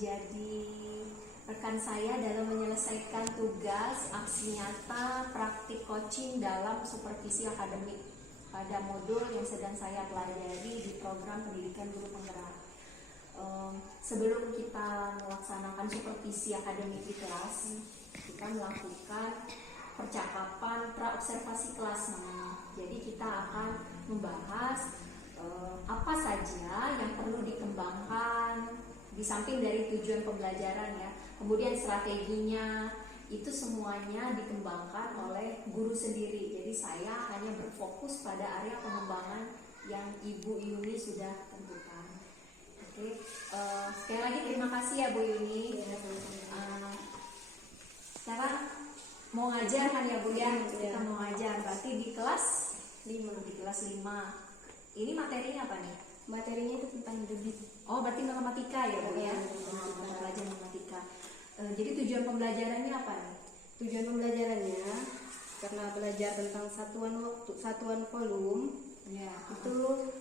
menjadi rekan saya dalam menyelesaikan tugas aksi nyata praktik coaching dalam supervisi akademik pada modul yang sedang saya pelajari di program pendidikan guru penggerak. Sebelum kita melaksanakan supervisi akademik di kelas, kita melakukan percakapan praobservasi kelas namanya. Jadi kita akan membahas apa saja yang perlu dikembangkan di samping dari tujuan pembelajaran ya. Kemudian strateginya itu semuanya dikembangkan oleh guru sendiri. Jadi saya hanya berfokus pada area pengembangan yang Ibu Yuni sudah tentukan. Oke, sekali lagi terima kasih ya Bu Yuni. Sekarang mau ngajar kan ya Bu ya? Kita mau ngajar. Berarti di kelas 5. Di kelas 5. Ini materinya apa nih? Materinya itu tentang debit. Oh, berarti matematika ya Bu ya? Pelajaran matematika. Jadi tujuan pembelajarannya apa nih? Tujuan pembelajarannya karena belajar tentang satuan volume Ya. itu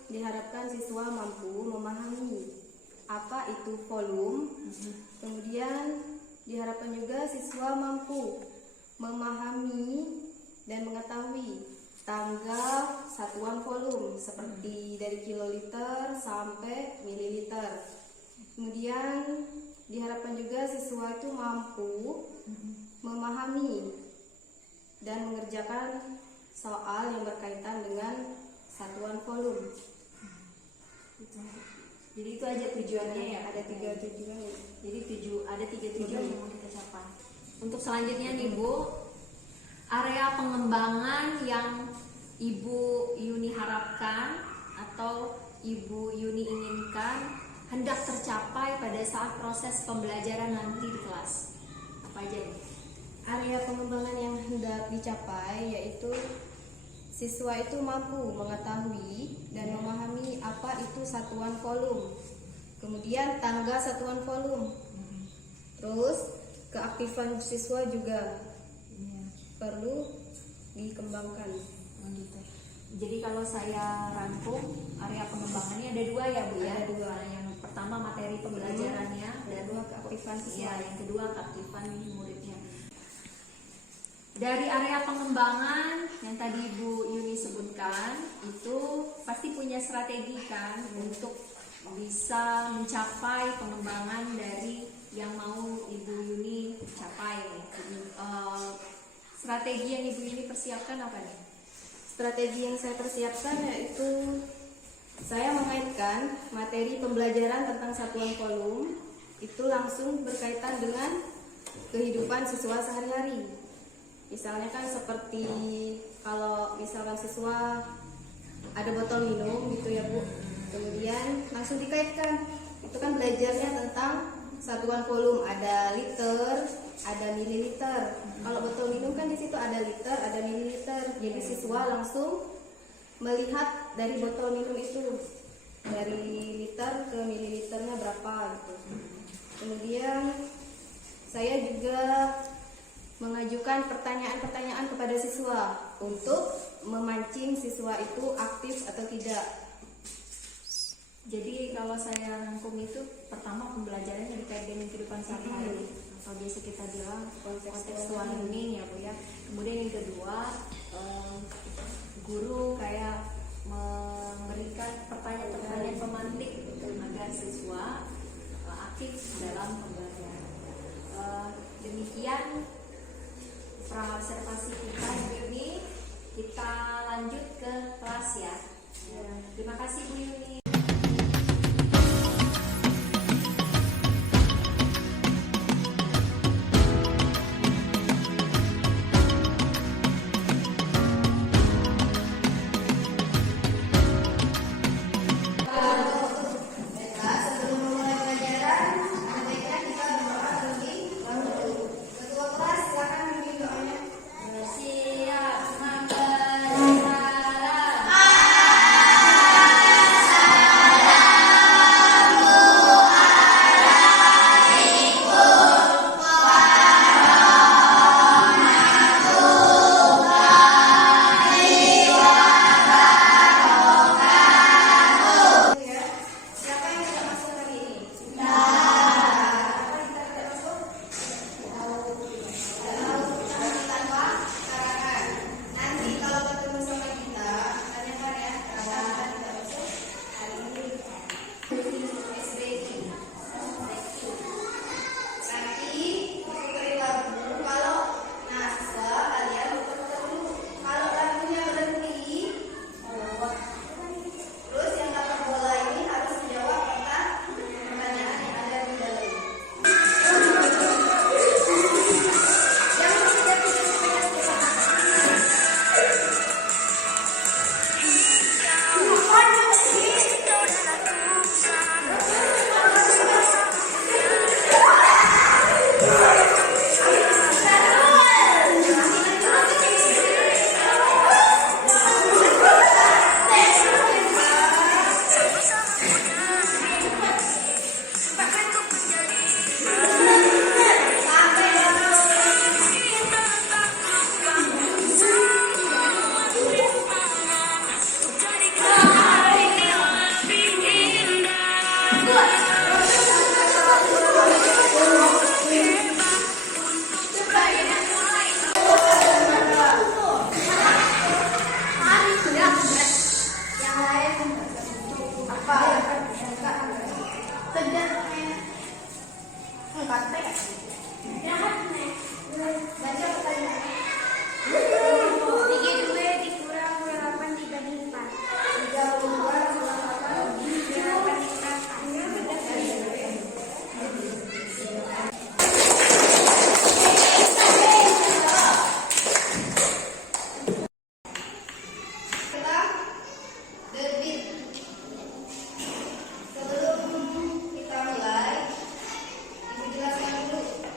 diharapkan siswa mampu memahami apa itu volume. Kemudian diharapkan juga siswa mampu memahami dan mengetahui tanggal satuan volume seperti dari kiloliter sampai mililiter. Kemudian diharapkan juga siswa itu mampu memahami dan mengerjakan soal yang berkaitan dengan satuan volume. Jadi itu aja tujuannya ya? Ada 3 tujuan. Jadi ada 3 tujuan yang mau kita capai. Untuk selanjutnya nih Bu, area pengembangan yang Ibu Yuni harapkan atau Ibu Yuni inginkan hendak tercapai pada saat proses pembelajaran nanti di kelas. Apa aja nih? Area pengembangan yang hendak dicapai yaitu siswa itu mampu mengetahui dan memahami apa itu satuan volume. Kemudian tangga satuan volume. Terus keaktifan siswa juga perlu dikembangkan. Gitu. Jadi kalau saya rangkum area pengembangannya ada 2 ya Bu ya? Ada 2. Yang pertama materi pembelajarannya dan kedua keaktifan siswa. yang kedua keaktifan muridnya. Dari area pengembangan yang tadi Bu Yuni sebutkan itu pasti punya strategi kan untuk bisa mencapai pengembangan dari yang mau Ibu Yuni capai. Strategi yang Ibu Yuni persiapkan apa nih? Strategi yang saya persiapkan yaitu saya mengaitkan materi pembelajaran tentang satuan volume itu langsung berkaitan dengan kehidupan siswa sehari-hari. Misalnya kan seperti kalau misalkan siswa ada botol minum gitu ya Bu, kemudian langsung dikaitkan. Itu kan belajarnya tentang satuan volume, ada liter, ada mililiter. Kalau botol minum kan di situ ada liter, ada mililiter. Jadi siswa langsung melihat dari botol minum itu dari liter ke mililiternya berapa gitu. Kemudian saya juga mengajukan pertanyaan-pertanyaan kepada siswa untuk memancing siswa itu aktif atau tidak. Jadi kalau saya rangkum itu pertama pembelajarannya dikaitkan dengan kehidupan sehari-hari atau biasa kita bilang contextual learning ya Bu ya. Kemudian yang kedua guru kayak memberikan pertanyaan-pertanyaan pemantik agar siswa aktif dalam pembelajaran. Demikian praobservasi kita Bu Yuni. Kita lanjut ke kelas ya. Terima kasih Bu Yuni. Siap, maka 4T. Baca pertanyaan. 32 dikurang 8 dibagi 4. 32 kurang 8 debit. Sebelum kita mulai, ibu jelaskan dulu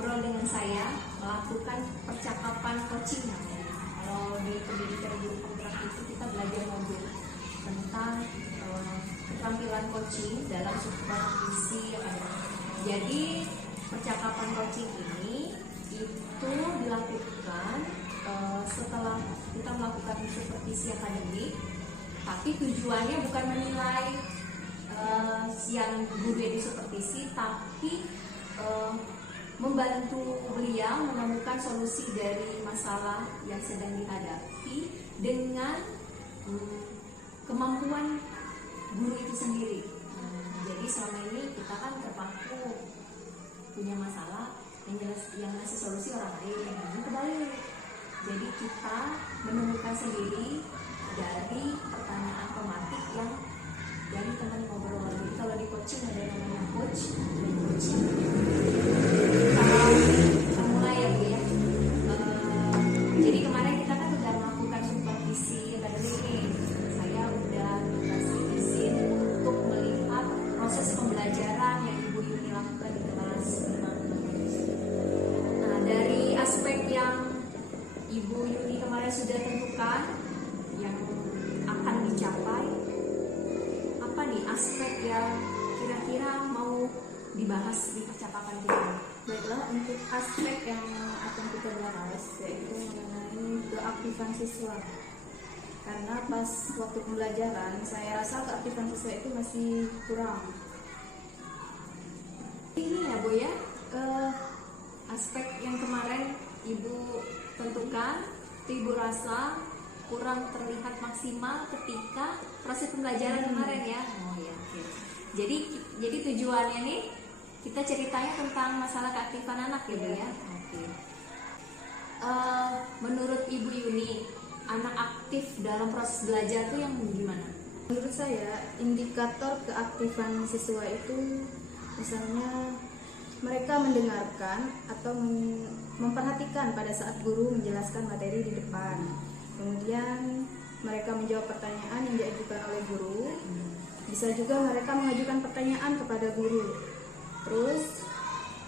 ngobrol dengan saya, melakukan percakapan coaching namanya. Kalau di pendidikan guru penggerak itu kita belajar modul tentang keterampilan coaching dalam supervisi akademik. Jadi percakapan coaching ini itu dilakukan setelah kita melakukan supervisi akademik, tapi tujuannya bukan menilai yang guru yang disupervisi, tapi membantu beliau menemukan solusi dari masalah yang sedang dihadapi dengan kemampuan guru itu sendiri. Jadi selama ini kita kan terpaku punya masalah yang ngasih solusi orang lain, ini kebalik. Jadi kita menemukan sendiri dari pertanyaan tematik yang dari teman ngobrol. Jadi kalau di coaching ada yang namanya coach dan coaching. Kita mulai ya Bu ya. Jadi kemarin kita kan sudah melakukan supervisi akademik nih. Saya udah dikasih izin untuk melihat proses pembelajaran yang Ibu Yuni lakukan di kelas 5. Nah, dari aspek yang Ibu Yuni kemarin sudah tentukan yang akan dicapai, apa nih aspek yang kira-kira mau dibahas di percakapan kita? Baiklah, untuk aspek yang akan kita bahas yaitu mengenai keaktifan siswa. Karena pas waktu pembelajaran saya rasa keaktifan siswa itu masih kurang. Ini ya Bu ya, aspek yang kemarin Ibu tentukan, Ibu rasa kurang terlihat maksimal ketika proses pembelajaran kemarin ya. Oh ya, oke. Jadi tujuannya nih kita ceritanya tentang masalah keaktifan anak gitu ya. Oke. Menurut Ibu Yuni, anak aktif dalam proses belajar tuh yang gimana? Menurut saya, indikator keaktifan siswa itu misalnya mereka mendengarkan atau memperhatikan pada saat guru menjelaskan materi di depan. Kemudian mereka menjawab pertanyaan yang diajukan oleh guru. Bisa juga mereka mengajukan pertanyaan kepada guru. Terus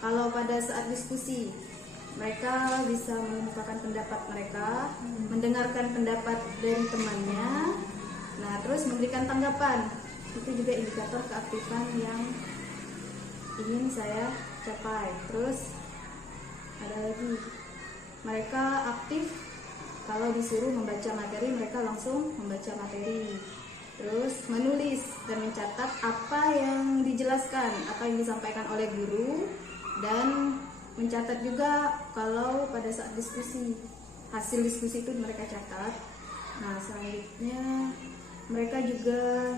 kalau pada saat diskusi mereka bisa mengemukakan pendapat mereka, mendengarkan pendapat dari temannya, nah terus memberikan tanggapan. Itu juga indikator keaktifan yang ingin saya capai. Terus ada lagi, mereka aktif kalau disuruh membaca materi, mereka langsung membaca materi. Terus menulis dan mencatat apa yang dijelaskan, apa yang disampaikan oleh guru, dan mencatat juga kalau pada saat diskusi, hasil diskusi itu mereka catat. Nah selanjutnya mereka juga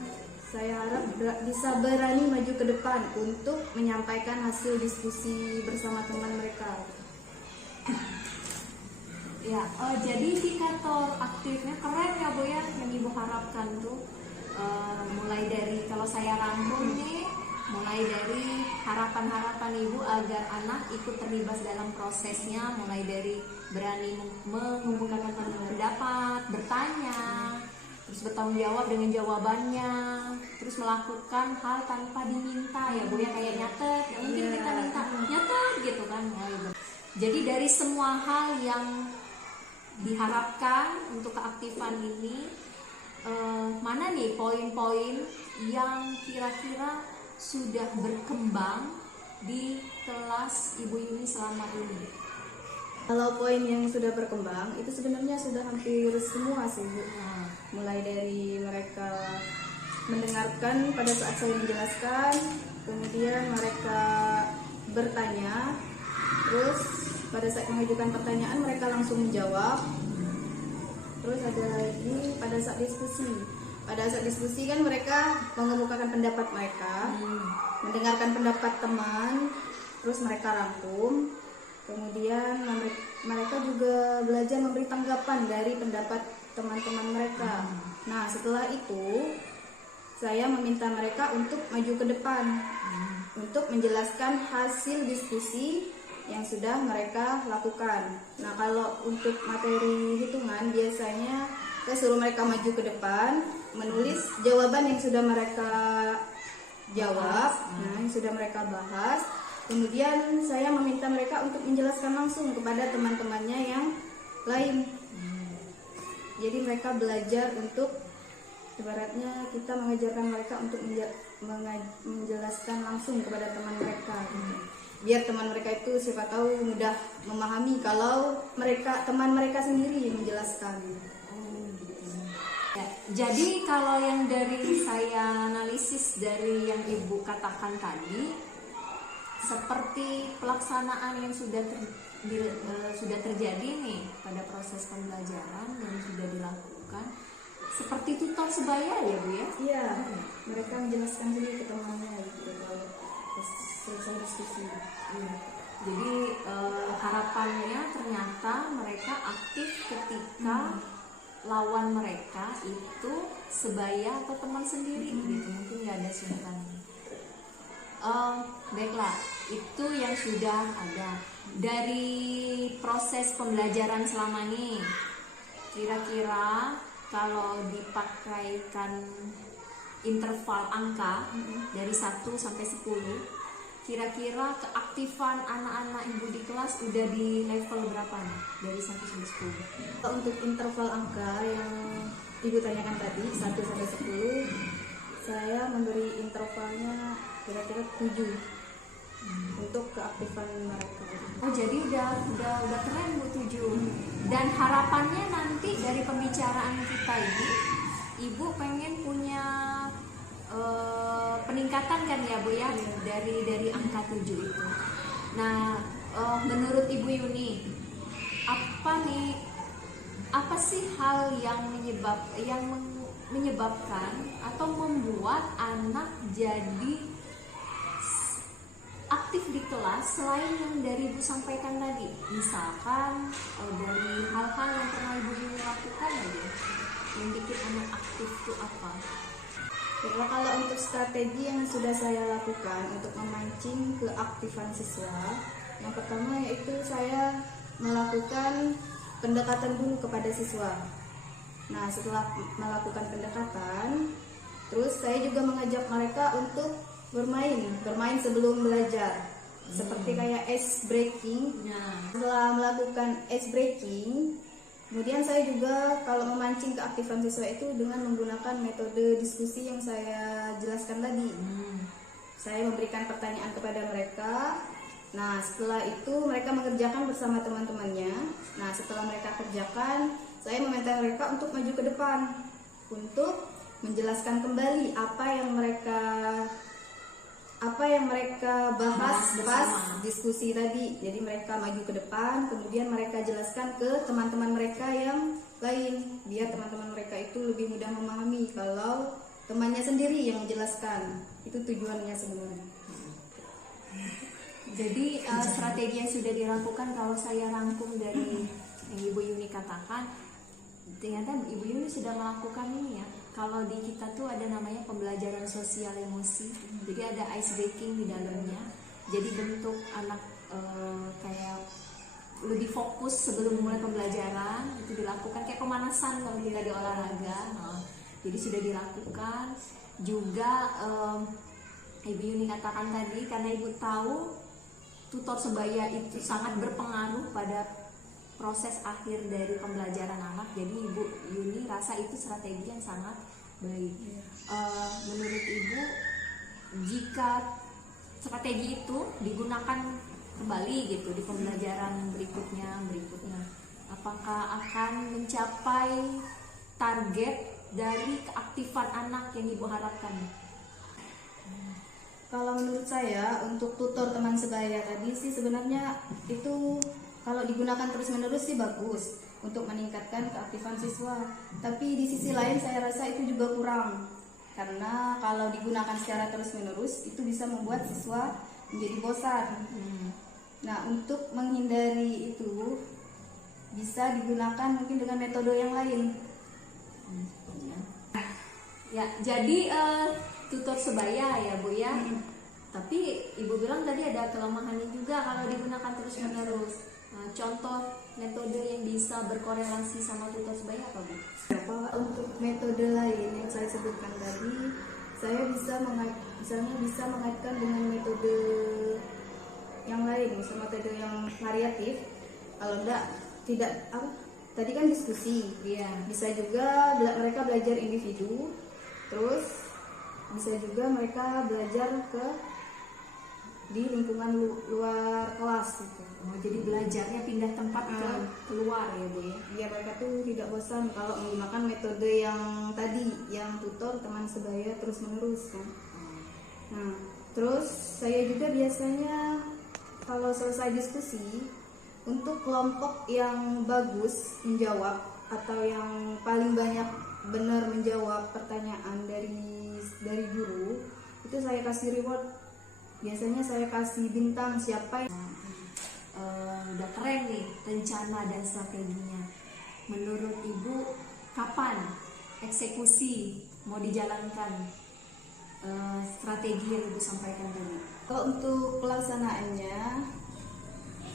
saya harap bisa berani maju ke depan untuk menyampaikan hasil diskusi bersama teman mereka. Ya, jadi indikator aktifnya keren ya Bu ya, yang Ibu harapkan tuh. Mulai dari, kalau saya rangkum nih, mulai dari harapan-harapan Ibu agar anak ikut terlibat dalam prosesnya, mulai dari berani mengemukakan pendapat, bertanya, terus bertanggung jawab dengan jawabannya, terus melakukan hal tanpa diminta ya Bu ya, kayak nyatet, ya mungkin kita minta nyatet gitu kan. Jadi dari semua hal yang diharapkan untuk keaktifan ini, mana nih poin-poin yang kira-kira sudah berkembang di kelas Ibu Yuni selama ini? Kalau poin yang sudah berkembang itu sebenarnya sudah hampir semua sih Bu. Mulai dari mereka mendengarkan pada saat saya menjelaskan, kemudian mereka bertanya, terus pada saat mengajukan pertanyaan mereka langsung menjawab. Terus ada lagi pada saat diskusi. Pada saat diskusi kan mereka mengemukakan pendapat mereka, mendengarkan pendapat teman, terus mereka rangkum. Kemudian mereka juga belajar memberi tanggapan dari pendapat teman-teman mereka. Nah setelah itu saya meminta mereka untuk maju ke depan, untuk menjelaskan hasil diskusi yang sudah mereka lakukan. Nah kalau untuk materi hitungan biasanya saya suruh mereka maju ke depan, menulis jawaban yang sudah mereka jawab, yang sudah mereka bahas. Kemudian saya meminta mereka untuk menjelaskan langsung kepada teman-temannya yang lain. Jadi mereka belajar untuk, ibaratnya kita mengajarkan mereka untuk menjelaskan langsung kepada teman mereka. Biar teman mereka itu siapa tahu mudah memahami kalau teman mereka sendiri yang menjelaskan. Ya, jadi kalau yang dari saya analisis dari yang Ibu katakan tadi, seperti pelaksanaan yang sudah terjadi nih pada proses pembelajaran yang sudah dilakukan, seperti tutor sebaya ya Bu ya? Iya, mereka menjelaskan sendiri ke temannya gitu kalau selesai diskusi. Jadi harapannya ternyata mereka aktif ketika lawan mereka itu sebaya atau teman sendiri gitu, mungkin nggak ada sungkan. Baiklah, itu yang sudah ada dari proses pembelajaran selama ini. Kira-kira kalau dipakaikan interval angka dari 1 sampai 10, kira-kira keaktifan anak-anak Ibu di kelas udah di level berapa nih? Dari 1 sampai 10. Untuk interval angka yang Ibu tanyakan tadi 1 sampai 10, saya memberi intervalnya kira-kira 7 untuk keaktifan mereka. Oh, jadi udah keren Bu 7. Dan harapannya nanti dari pembicaraan kita ini, Ibu pengen punya peningkatan kan ya Bu ya, dari angka 7 itu. Nah, menurut Ibu Yuni, apa sih hal yang menyebabkan atau membuat anak jadi aktif di kelas selain yang dari Ibu sampaikan tadi? Misalkan dari hal-hal yang pernah Ibu Yuni lakukan aja yang bikin anak aktif itu apa? Ya, kalau untuk strategi yang sudah saya lakukan untuk memancing keaktifan siswa, yang pertama yaitu saya melakukan pendekatan dulu kepada siswa. Nah, setelah melakukan pendekatan, terus saya juga mengajak mereka untuk bermain sebelum belajar, seperti kayak ice breaking. Setelah melakukan ice breaking, kemudian saya juga kalau memancing keaktifan siswa itu dengan menggunakan metode diskusi yang saya jelaskan tadi. Saya memberikan pertanyaan kepada mereka. Nah, setelah itu mereka mengerjakan bersama teman-temannya. Nah, setelah mereka kerjakan, saya meminta mereka untuk maju ke depan untuk menjelaskan kembali apa yang mereka bahas pas diskusi tadi. Jadi mereka maju ke depan, kemudian mereka jelaskan ke teman-teman mereka yang lain, biar teman-teman mereka itu lebih mudah memahami kalau temannya sendiri yang menjelaskan. Itu tujuannya sebenarnya. Jadi strategi yang sudah dilakukan, kalau saya rangkum dari yang Ibu Yuni katakan, ternyata Ibu Yuni sudah melakukan ini ya. Kalau di kita tuh ada namanya pembelajaran sosial emosi. Jadi ada ice breaking di dalamnya. Jadi bentuk anak kayak lebih fokus sebelum mulai pembelajaran, itu dilakukan kayak pemanasan kalau kita di olahraga. Jadi sudah dilakukan. Juga Ibu Yuni katakan tadi, karena Ibu tahu tutor sebaya itu sangat berpengaruh pada proses akhir dari pembelajaran anak. Jadi Ibu Yuni rasa itu strategi yang sangat baik. Menurut Ibu, jika strategi itu digunakan kembali gitu di pembelajaran berikutnya, apakah akan mencapai target dari keaktifan anak yang Ibu harapkan? Kalau menurut saya untuk tutor teman sebaya tadi sih sebenarnya itu kalau digunakan terus-menerus sih bagus untuk meningkatkan keaktifan siswa. Tapi di sisi lain saya rasa itu juga kurang. Karena kalau digunakan secara terus-menerus itu bisa membuat siswa menjadi bosan. Nah, untuk menghindari itu bisa digunakan mungkin dengan metode yang lain. Ya, jadi tutor sebaya ya Bu ya. Tapi Ibu bilang tadi ada kelemahannya juga kalau digunakan terus-menerus. Nah, contoh metode yang bisa berkorelasi sama tutor sebaya apa Bu? Untuk metode lain yang saya sebutkan tadi, saya bisa mengaitkan dengan metode metode yang variatif. Kalau tidak apa? Tadi kan diskusi. Iya. Bisa juga mereka belajar individu. Terus bisa juga mereka belajar di lingkungan luar kelas gitu. Oh, jadi belajarnya pindah tempat ke keluar ya Bu ya. Biar mereka tuh tidak bosan kalau menggunakan metode yang tadi, yang tutor teman sebaya terus menerus kan. Nah, terus saya juga biasanya kalau selesai diskusi, untuk kelompok yang bagus menjawab atau yang paling banyak benar menjawab pertanyaan dari guru, itu saya kasih reward. Biasanya saya kasih bintang siapa yang Udah keren nih rencana dan strateginya. Menurut Ibu kapan eksekusi mau dijalankan strategi yang Ibu sampaikan tadi? Kalau untuk pelaksanaannya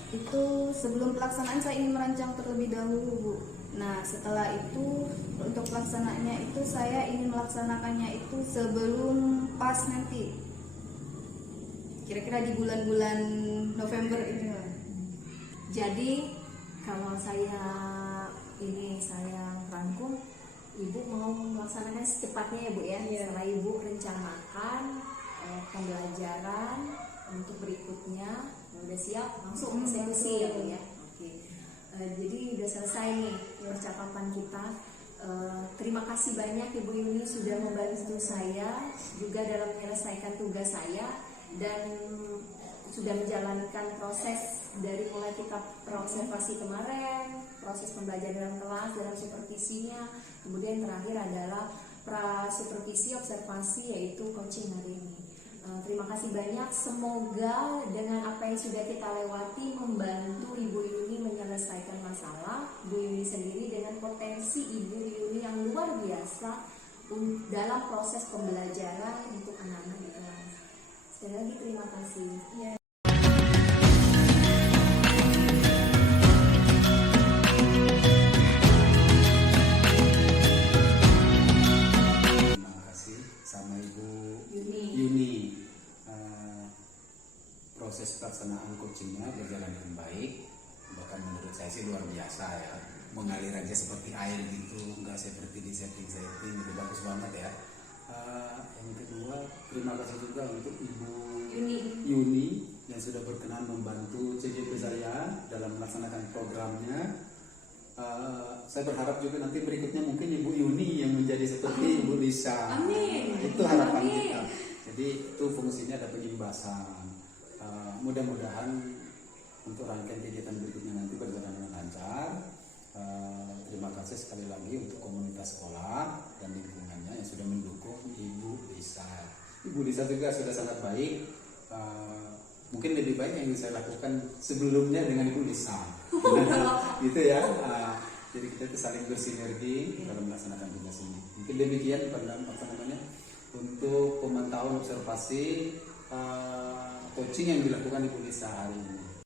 itu sebelum pelaksanaan saya ingin merancang terlebih dahulu, Bu. Nah, setelah itu untuk pelaksanaannya itu saya ingin melaksanakannya itu sebelum pas nanti. Kira-kira di bulan-bulan November ini. Jadi kalau saya rangkum, Ibu mau melaksanakan secepatnya ya Bu ya. Iya. Setelah Ibu rencanakan pembelajaran untuk berikutnya, udah siap langsung eksekusi ya Bu ya. Oke. Jadi udah selesai nih percakapan kita. Terima kasih banyak Ibu Yuni sudah membantu saya juga dalam menyelesaikan tugas saya dan sudah menjalankan proses dari mulai tingkat praobservasi kemarin, proses pembelajaran dalam kelas, dalam supervisinya, kemudian terakhir adalah prasupervisi observasi yaitu coaching hari ini. Terima kasih banyak, semoga dengan apa yang sudah kita lewati membantu Ibu Yuni menyelesaikan masalah. Ibu Yuni sendiri dengan potensi Ibu Yuni yang luar biasa dalam proses pembelajaran untuk anak-anak di kelas. Sekali lagi terima kasih. Terima kasih sama Ibu Yuni. Yuni. Proses pelaksanaan coachingnya berjalan dengan baik, bahkan menurut saya sih luar biasa ya, mengalir aja seperti air gitu, nggak seperti di setting itu bagus banget ya. Yang kedua, terima kasih juga untuk Ibu Yuni yang sudah berkenan membantu CJP saya dalam melaksanakan programnya. Saya berharap juga nanti berikutnya mungkin Ibu Yuni yang menjadi seperti Ibu Lisa. Amin. Itu harapan Amin. kita. Jadi itu fungsinya ada penyimbasan. Mudah-mudahan untuk rangkaian kegiatan berikutnya nanti berjalan dengan lancar. Terima kasih sekali lagi untuk komunitas sekolah dan lingkungannya yang sudah mendukung Ibu Lisa. Ibu Lisa juga sudah sangat baik. Mungkin lebih baik yang saya lakukan sebelumnya dengan Ibu Lisa. Gitu ya. Jadi kita itu saling bersinergi dalam melaksanakan tugas ini. Mungkin demikian untuk pemantauan observasi coaching yang dilakukan Ibu Lisa hari ini.